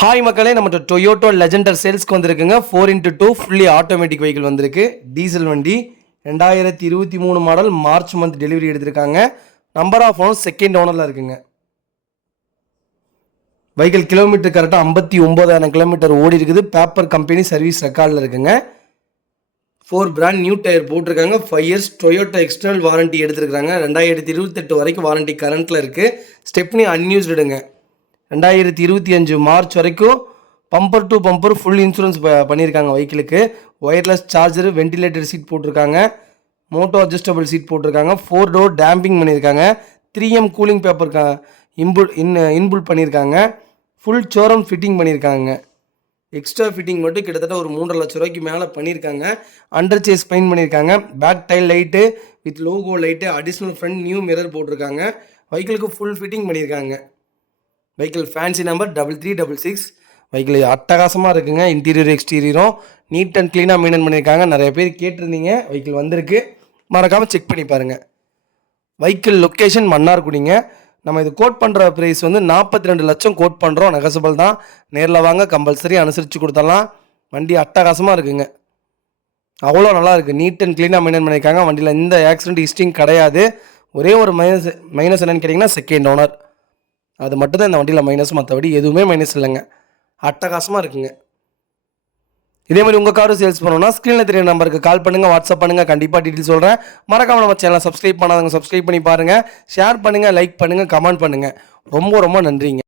Hi மக்களே, நம்ம Toyota Legendre சேல்ஸ்க்கு வந்திருக்குங்க. 4x2 ஃபுல்லி ஆட்டோமேட்டிக் வெஹிக்கிள் வந்திருக்கு. டீசல் வண்டி 2023 மாடல் மார்ச் மந்த் டெலிவரி எடுத்திருக்காங்க. நம்பர் ஆஃப் ஓனர் செகண்ட் ஓனரில் இருக்குங்க. வெஹிக்கிள் கிலோமீட்டர் கரெக்டாக 59,000 கிலோமீட்டர் ஓடி இருக்குது. பேப்பர் கம்பெனி சர்வீஸ் ரெக்கார்டில் இருக்குங்க. 4 பிராண்ட் நியூ டயர் போட்டிருக்காங்க. 5 இயர்ஸ் டொயோட்டோ எக்ஸ்டர்னல் வாரண்ட்டி எடுத்துருக்காங்க. 2028 வரைக்கும் வாரண்ட்டி கரண்ட்டில் இருக்குது. ஸ்டெப்னி அன்யூஸ்டுங்க. 2025 மார்ச் வரைக்கும் bumper to bumper full insurance பண்ணியிருக்காங்க. வெஹிக்கிளுக்கு ஒயர்லெஸ் சார்ஜர், வென்டிலேட்டர் சீட் போட்டிருக்காங்க. மோட்டோ அட்ஜஸ்டபிள் சீட் போட்டிருக்காங்க. 4 டோர் டேம்பிங் பண்ணியிருக்காங்க. 3M கூலிங் பேப்பர் இன்புல் பண்ணியிருக்காங்க. ஃபுல் சோரம் ஃபிட்டிங் பண்ணியிருக்காங்க. எக்ஸ்ட்ரா ஃபிட்டிங் மட்டும் கிட்டத்தட்ட ஒரு 3.5 லட்ச ரூபாய்க்கு மேலே பண்ணியிருக்காங்க. அண்டர் சேஸ் பெயிண்ட் பண்ணியிருக்காங்க. Back tail light with logo light, additional front new mirror போட்டிருக்காங்க. வெஹிக்கிளுக்கு ஃபுல் ஃபிட்டிங் பண்ணியிருக்காங்க. Vehicle fancy number 3366. வெஹிக்கிள் அட்டகாசமாக இருக்குங்க. இன்டீரியர் எக்ஸ்டீரியரும் நீட் அண்ட் க்ளீனாக மெயின்டைன் பண்ணியிருக்காங்க. நிறைய பேர் கேட்டிருந்தீங்க. வெஹிக்கிள் வந்திருக்கு, மறக்காமல் செக் பண்ணி பாருங்கள். வெஹிக்கிள் லொக்கேஷன் மன்னார்குடிங்க. நம்ம இது கோட் பண்ணுற ப்ரைஸ் 42 லட்சம் கோட் பண்ணுறோம். நெகசபிள் தான். நேரில் வாங்க, கம்பல்சரி அனுசரித்து கொடுத்துடலாம். வண்டி அட்டகாசமாக இருக்குங்க. அவ்வளோ நல்லா இருக்குது. நீட் அண்ட் க்ளீனாக மெயின்டைன் பண்ணியிருக்காங்க. வண்டியில் எந்த ஆக்சிடென்ட் ஹிஸ்ட்ரியும் கிடையாது. ஒரே ஒரு மைனஸ் என்னென்னு கேட்டிங்கன்னா செகண்ட் ஓனர். அது மட்டும் தான் இந்த வண்டியில் மைனஸ், மற்றபடி எதுவுமே மைனஸ் இல்லைங்க. அட்டகாசமாக இருக்குங்க. இதே மாதிரி உங்கள் காரும் சேல்ஸ் பண்ணணும்னா ஸ்க்ரீனில் தெரிய நம்பருக்கு கால் பண்ணுங்கள், வாட்ஸ்அப் பண்ணுங்கள். கண்டிப்பாக டீட்டெயில் சொல்கிறேன். மறக்காமல் நம்ம சேனலை சப்ஸ்கிரைப் பண்ணாதவங்க சப்ஸ்கிரைப் பண்ணி பாருங்கள். ஷேர் பண்ணுங்கள், லைக் பண்ணுங்கள், கமெண்ட் பண்ணுங்கள். ரொம்ப ரொம்ப நன்றிங்க.